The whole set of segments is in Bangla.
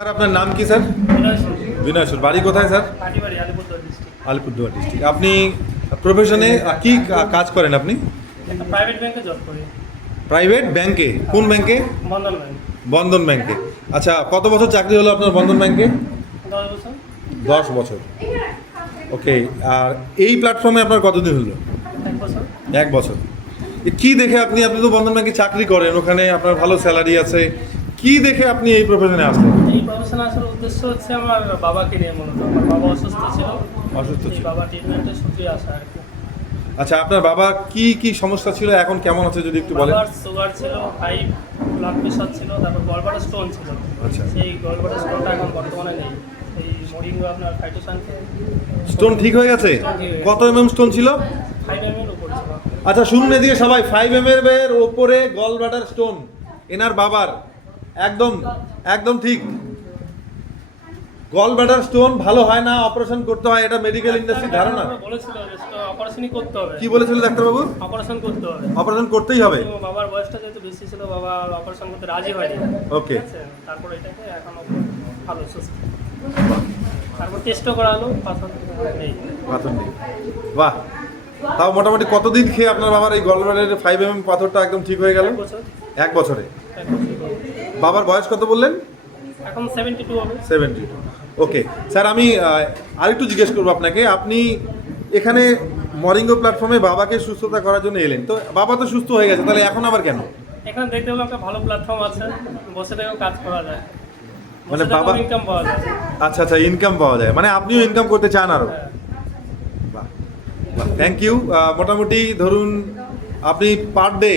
স্যার আপনার নাম কি স্যার? বিনয় সুর। বাড়ি কোথায় স্যার? আলিপুরদুয়ার ডিস্ট্রিক্ট। আপনি প্রফেশনে কি কাজ করেন আপনি? প্রাইভেট ব্যাংকে জব করি। প্রাইভেট ব্যাংকে? কোন ব্যাংকে? বন্ধন ব্যাংক। বন্ধন ব্যাংকে। আচ্ছা, কত বছর চাকরি হলো আপনার বন্ধন ব্যাংকে? 10 বছর। 10 বছর। ওকে। আর এই প্ল্যাটফর্মে আপনার কতদিন হলো? 1 বছর। 1 বছর। কি দেখে আপনি তো বন্ধন ব্যাংকে চাকরি করেন, ওখানে আপনার ভালো স্যালারি আছে, কি দেখে আপনি এই প্রফেশনে আসলেন? এই প্রফেশনে আসার উদ্দেশ্য হচ্ছে আমার বাবাকে নিয়ে, মূলত আমার বাবা অসুস্থ ছিল। অসুস্থ ছিল? বাবা ট্রিটমেন্টের সূত্রে আসা আর কি। আচ্ছা, আপনার বাবা কি সমস্যা ছিল, এখন কেমন আছে যদি একটু বলেন? বাবার সুগার ছিল, হাই ব্লাড প্রেশার ছিল, তারপর গলব্লাডার স্টোন ছিল। আচ্ছা। সেই গলব্লাডার স্টোনটা এখন বর্তমানে নেই। এই মরিঙ্গো আপনার ফাইটোসান স্টোন ঠিক হয়ে গেছে? কত স্টোন ছিল? 5 mm উপর ছিল। আচ্ছা, শুনুন এদিকে সবাই, 5 mm এর ওপরে গল ব্লাডার স্টোন এনার বাবার। একদম একদম ঠিক। গল ব্লাডার স্টোন ভালো হয় না, অপারেশন করতে হয়, এটা মেডিকেল ইন্ডাস্ট্রির ধারণা। বলেছিল যে অপারেশনই করতে হবে। কি বলেছিল ডাক্তারবাবু? অপারেশন করতে হবে। অপারেশন করতেই হবে। কিন্তু বাবার বয়সটা যেহেতু বেশি ছিল, বাবা অপারেশন করতে রাজি হয়নি। ওকে। ঠিক আছে, তারপর এটাকে এখনো ভালো সুস্থ। তারপর টেস্টও করা হলো, পাথর নেই। পাথর নেই। বাহ। তাও মোটামুটি কতদিন খেয়ে আপনার বাবার এই গল ব্লাডারের 5 mm পাথরটা একদম ঠিক হয়ে গেল? 1 বছর। 1 বছরে। 1 বছর। বাবার বয়স কত বললেন? এখন 72 হবে। 72। ওকে স্যার, আমি আরেকটু জিজ্ঞেস করবো আপনাকে। আপনি এখানে মরিঙ্গো প্ল্যাটফর্মে বাবাকে সুস্থতা করার জন্য এলেন, তো বাবা তো সুস্থ হয়ে গেছে, তাহলে এখন আবার কেন? এখানে দেখতে হলো একটা ভালো প্ল্যাটফর্ম আছে, বসে থেকেও কাজ করা যায়, মানে বাবা ইনকাম পাওয়া যায়। আচ্ছা আচ্ছা, ইনকাম পাওয়া যায়, মানে আপনিও ইনকাম করতে চান আরও? হ্যাঁ। বাহ, থ্যাংক ইউ। মোটামুটি ধরুন আপনি পার ডে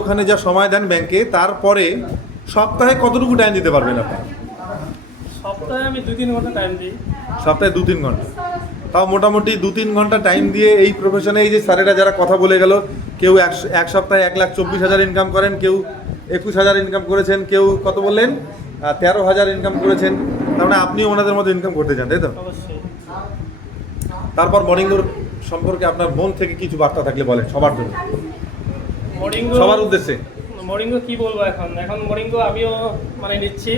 ওখানে যা সময় দেন ব্যাংকে, তারপরে সপ্তাহে কতটুকু টাইম দিতে পারবেন আপনি? সপ্তাহে আমি 2-3 ঘন্টা টাইম দিই। সপ্তাহে 2-3 ঘন্টা? তাও মোটামুটি 2-3 ঘন্টা টাইম দিয়ে এই প্রফেশনে, এই যে স্যারেরা যারা কথা বলে গেল, কেউ এক সপ্তাহে 1,24,000 ইনকাম করেন, কেউ 21,000 ইনকাম করেছেন, কেউ কত বললেন 13,000 ইনকাম করেছেন, তার মানে আপনিও ওনাদের মতো ইনকাম করতে চান, তাই তো? অবশ্যই। তারপর মর্নিংয়ের সম্পর্কে আপনার মন থেকে কিছু বার্তা থাকলে বলেন সবার জন্য, মরিঙ্গো, সবার উদ্দেশ্যে। মরিঙ্গো কি বলবো, এখন মরিঙ্গো আমিও মানে নিচ্ছি।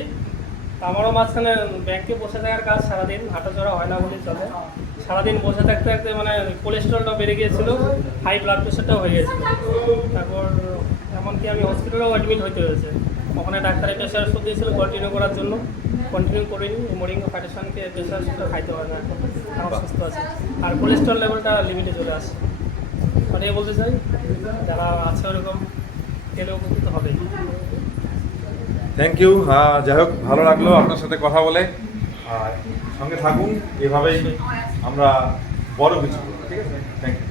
আমারও মাঝখানে ব্যাংকে বসে থাকার কাজ, সারাদিন হাঁটাচড়া হয় না বলেই চলে। সারাদিন বসে থাকতে থাকতে মানে কোলেস্ট্রলটাও বেড়ে গিয়েছিল, হাই ব্লাড প্রেশারটাও হয়ে গিয়েছিল। তারপর এমনকি আমি হসপিটালেও অ্যাডমিট হতে হয়েছে। ওখানে ডাক্তারের প্রেশার ওষুধ দিয়েছিল কন্টিনিউ করার জন্য, কন্টিনিউ করিনি। মরিঙ্গো ফাইটোসানকে প্রেশার ওষুধটা খাইতে হয় না, এখন সুস্থ আছে। আর কোলেস্ট্রল লেভেলটা লিমিটে চলে আসে। মানে বলতে চাই, যারা আছে ওরকম খেলে উপকৃত হবেই। Thank you. যাই হোক, ভালো লাগলো আপনার সাথে কথা বলে। আর সঙ্গে থাকুন, এভাবেই আমরা বড় কিছু করব। ঠিক আছে, থ্যাংক ইউ।